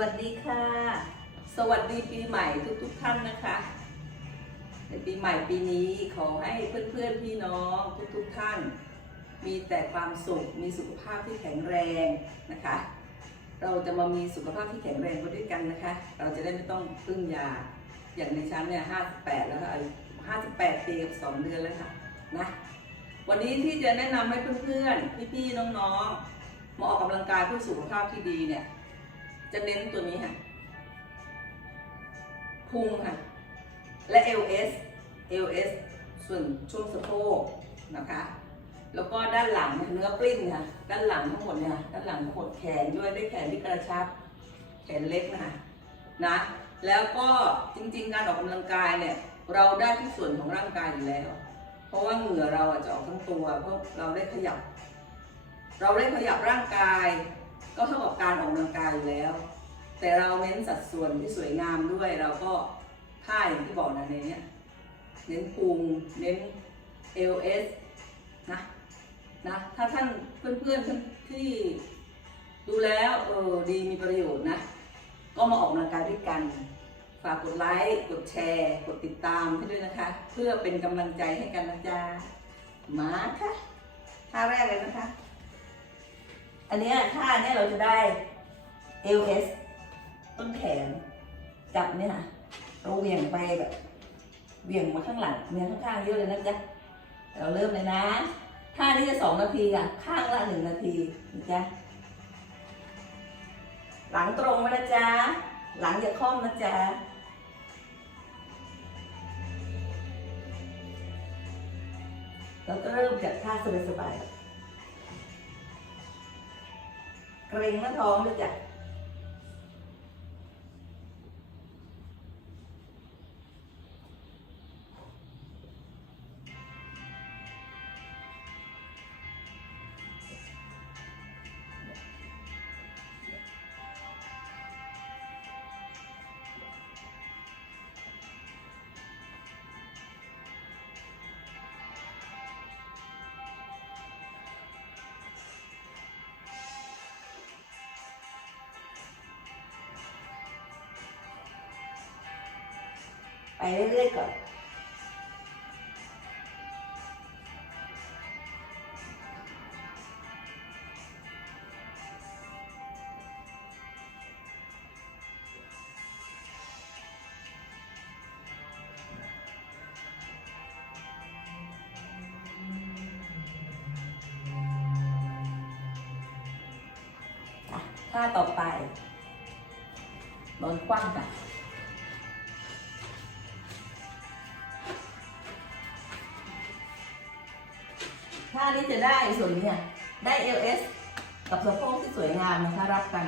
วัสดีค่ะ สวัสดีปีใหม่ทุกๆท่านนะคะในปีใหม่ปีนี้ขอให้เพื่อนๆพี่น้องทุกๆท่าน มีแต่ความสุขมีสุขภาพที่แข็งแรงนะคะ เราจะมามีสุขภาพที่แข็งแรงไปด้วยกันนะคะ เราจะได้ไม่ต้องพึ่งยา อย่างในชั้นเนี่ย58แล้วค่ะอายุ58ปีกับ2เดือนแล้วค่ะนะวันนี้ที่จะแนะนำให้เพื่อนๆพี่ๆน้องๆมาออกกำลังกายเพื่อสุขภาพที่ดีเนี่ย จะเน้นตัวนี้ค่ะพุงค่ะ และ LS LS ส่วนช่วงสะโพกนะคะ แล้วก็ด้านหลังเนื้อปลิ้นค่ะ ด้านหลังทั้งหมดเนี่ยด้านหลังทั้งหมดแขนด้วยได้แขนที่กระชับ แขนเล็กนะคะนะ แล้วก็จริงๆ การออกกำลังกายเนี่ย เราได้ทุกส่วนของร่างกายอยู่แล้ว เพราะว่าเหงื่อเราอะจะออกทั้งตัว เพราะเราได้ขยับ เราได้ขยับร่างกาย ก็เท่ากับการออกกำลังกายอยู่แล้ว แต่เราเน้นสัดส่วนที่สวยงามด้วยเราก็ท่าอย่างที่บอกนะในเนี้ยเน้นพุงเน้น LS นะนะถ้าท่านเพื่อนๆที่ดูแล้วเออดีมีประโยชน์นะ ก็มาออกกำลังกายด้วยกัน ฝากกดไลค์ กดแชร์ กดติดตามให้ด้วยนะคะ เพื่อเป็นกำลังใจให้กันนะจ๊ะมาค่ะท่าแรกเลยนะคะ อันเนี้ยท่าเนี้ยเราจะได้ LS ต้นแขนจับเนี่ยนะเราเหวี่ยงไปแบบเหวี่ยงมาข้างหลังเมียข้างๆเยอะเลยนะจ๊ะเราเริ่มเลยนะท่านี้จะสองนาทีอะข้างละหนึ่งนาทีนะจ๊ะหลังตรงไว้นะจ๊ะหลังอย่าค่อมนะจ๊ะเราก็เริ่มจากท่าสบายๆ เกรงหน้าท้องด้วยจ้ะ ไปเรื่อยๆก่อนอะท่าต่อไปนอนคว่ำค่ะ ท่านี้จะได้ส่วนนี้ได้ LS กับสะโพกที่สวยงามนะคะรับกัน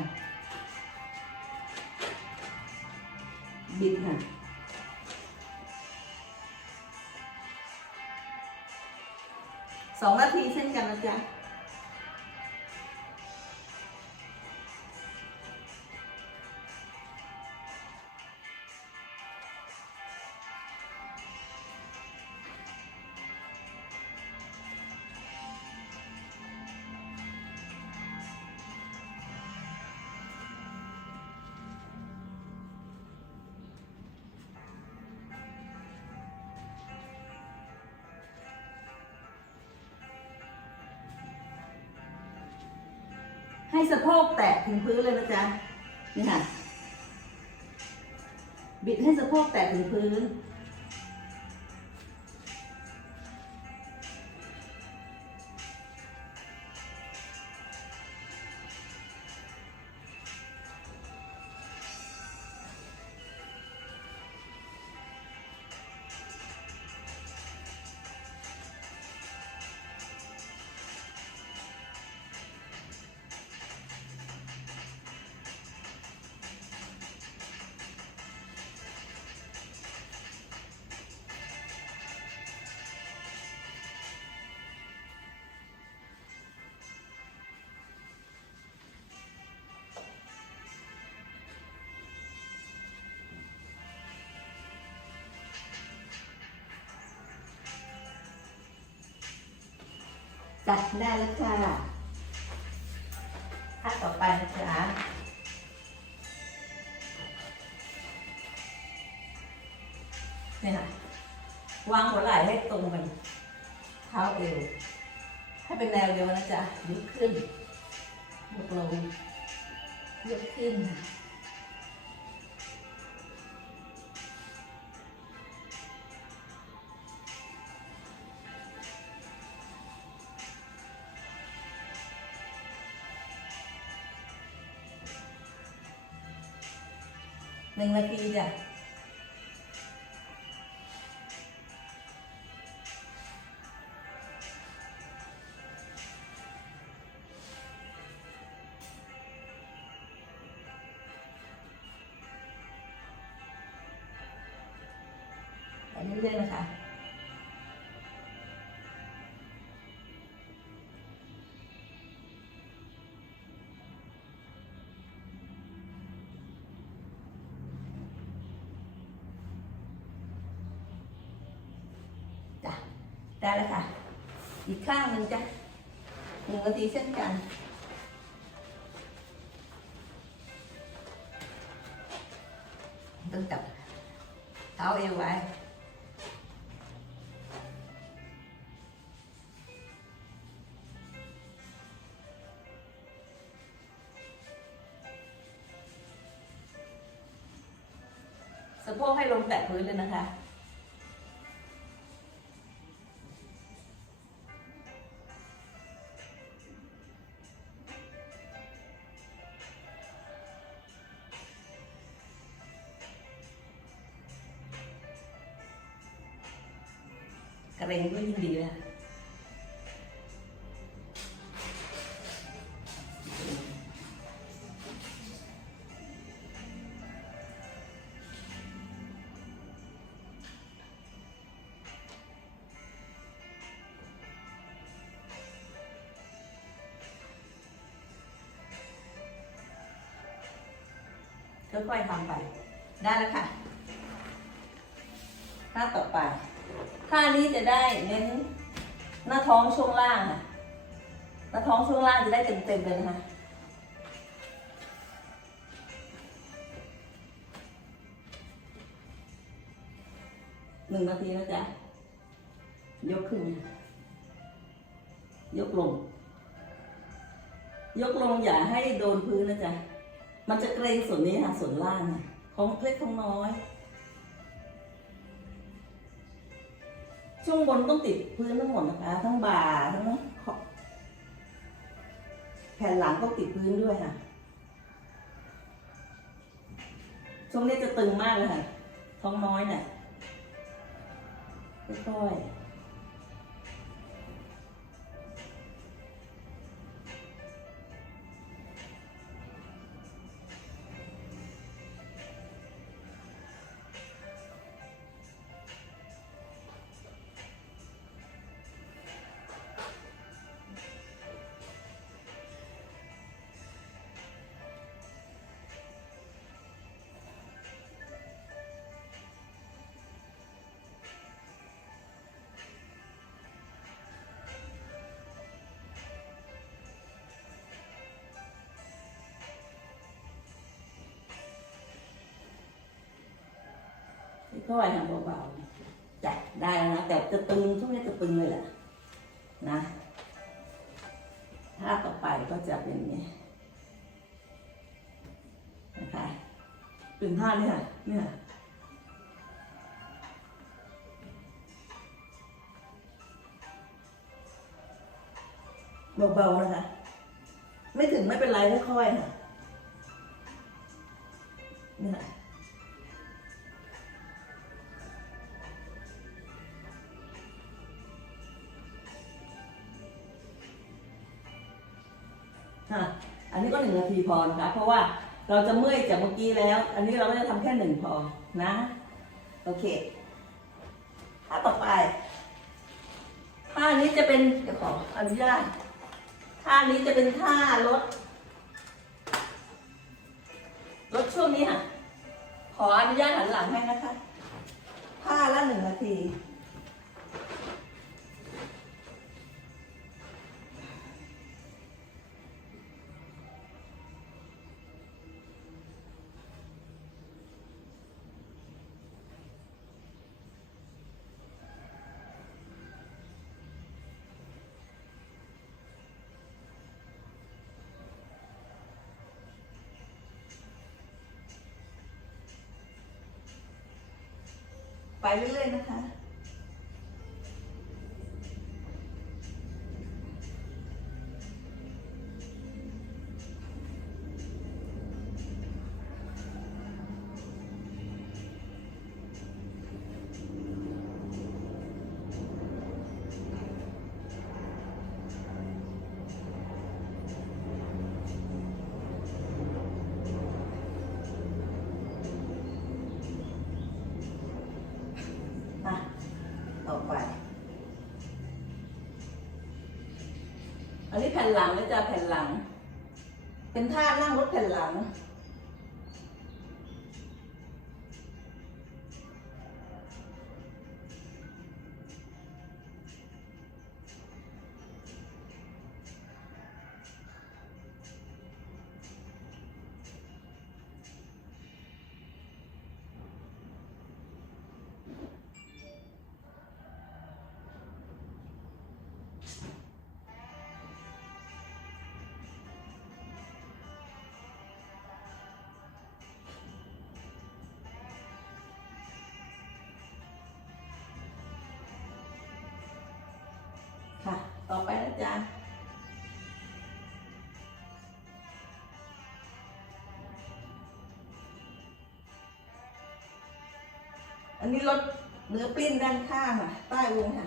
บิดค่ะสองนาทีเช่นกันนะจ๊ะ ให้สะโพกแตะถึงพื้นเลยนะจ๊ะ นี่ค่ะ บิดให้สะโพกแตะถึงพื้น จัดได้แล้วค่ะขั้นต่อไปนะจ๊ะเนี่ยค่ะวางหัวไหล่ให้ตรงกันเท้าเอวให้เป็นแนวเดียวนะจ๊ะยกขึ้นยกลงยกขึ้นค่ะ หนึ่งนาทีจ้ะไปเรื่อยๆน ได้แล้วค่ะ อีกข้างหนึ่งจ้ะหนึ่งนาทีเช่นกัน ต้องจับเท้าเอวไว้สะโพกให้ลงแตะพื้นเลยนะคะ เรงก็ยิ่งดีเลยค่ะค่อยๆทำไป ได้แล้วค่ะท่าต่อไป ท่านี้จะได้เน้นหน้าท้องช่วงล่างค่ะ หน้าท้องช่วงล่างจะได้เต็มๆเลยนะคะหนึ่งนาทีนะจ๊ะ ยกขึ้น ยกลง ยกลงอย่าให้โดนพื้นนะจ๊ะ มันจะเกรงส่วนนี้ค่ะ ส่วนล่างค่ะของเล็กของน้อย ช่วงบนต้องติดพื้นทั้งหมดนะคะ ทั้งบ่าทั้งแผ่นหลังต้องติดพื้นด้วยค่ะ ช่วงนี้จะตึงมากเลยค่ะ ท้องน้อยเนี่ยค่อยๆ ค่อยๆทำเบาๆจัดได้แล้วนะ แต่จะตึงช่วงนี้จะตึงเลยแหละนะถ้าต่อไปก็จะเป็นอย่างนี้นะคะเป็นท่าเนี่ค่ะนี่ค่ะเบาๆนะคะ ไม่ถึงไม่เป็นไรค่อยๆค่ะนี่ค่ะ อันนี้ก็หนึ่งนาทีพอนะคะเพราะว่าเราจะเมื่อยจากเมื่อกี้แล้ว อันนี้เราก็จะทำแค่หนึ่งพอนะ โอเคท่าต่อไปท่านี้จะเป็นเดี๋ยวขออนุญาตท่านี้จะเป็นท่าลดลดช่วงนี้ค่ะ ขออนุญาตหันหลังให้นะคะท่าละหนึ่งนาที ไปเรื่อยๆนะคะ ผ่นหลังนะจ๊ะแผ่นหลัง เป็นท่านั่งรถแผ่นหลัง ค่ะ ต่อไปนะจ๊ะอันนี้ลดเนื้อปิ้นด้านข้างค่ะ ใต้วงค่ะ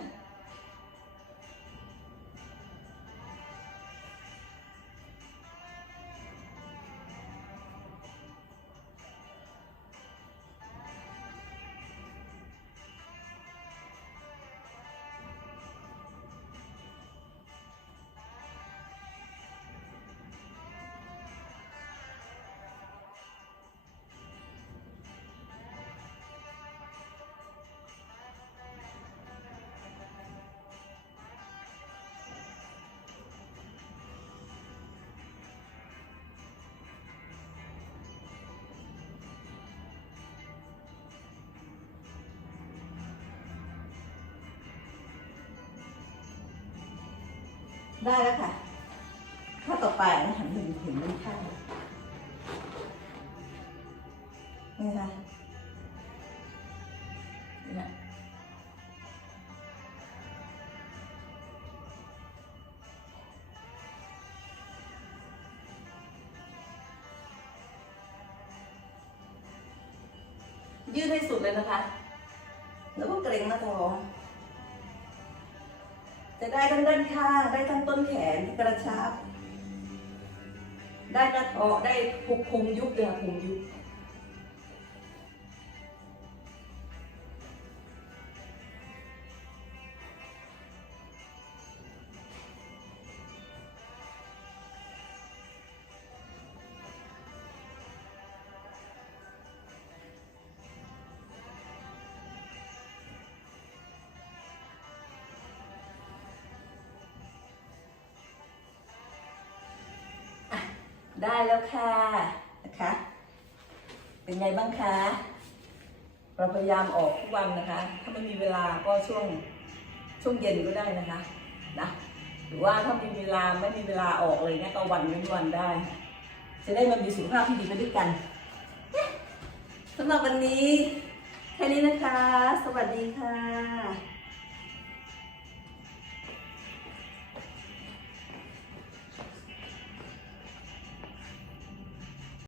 ได้แล้วค่ะข้าต่อไปนะหันหนเห็นด้านข้างนี่ค่ะนี่นะยืดให้สุดเลยนะคะ แล้วก็เกร็งหน้าท้อง จะได้ทั้งด้านข้างได้ทั้งต้นแขนกระชับ ได้กระเทาะได้พุกพุงยุบเลยค่ะพุงยุบ ได้แล้วค่ะนะคะ เป็นไงบ้างคะ เราพยายามออกทุกวันนะคะ ถ้าไม่มีเวลาก็ช่วงช่วงเย็นก็ได้นะคะนะหรือว่าถ้ามีเวลาไม่มีเวลาออกเลยเนี่ยก็วันเว้นวันได้ จะได้มามีสุขภาพที่ดีไปด้วยกันสำหรับวันนี้ แค่นี้นะคะ สวัสดีค่ะ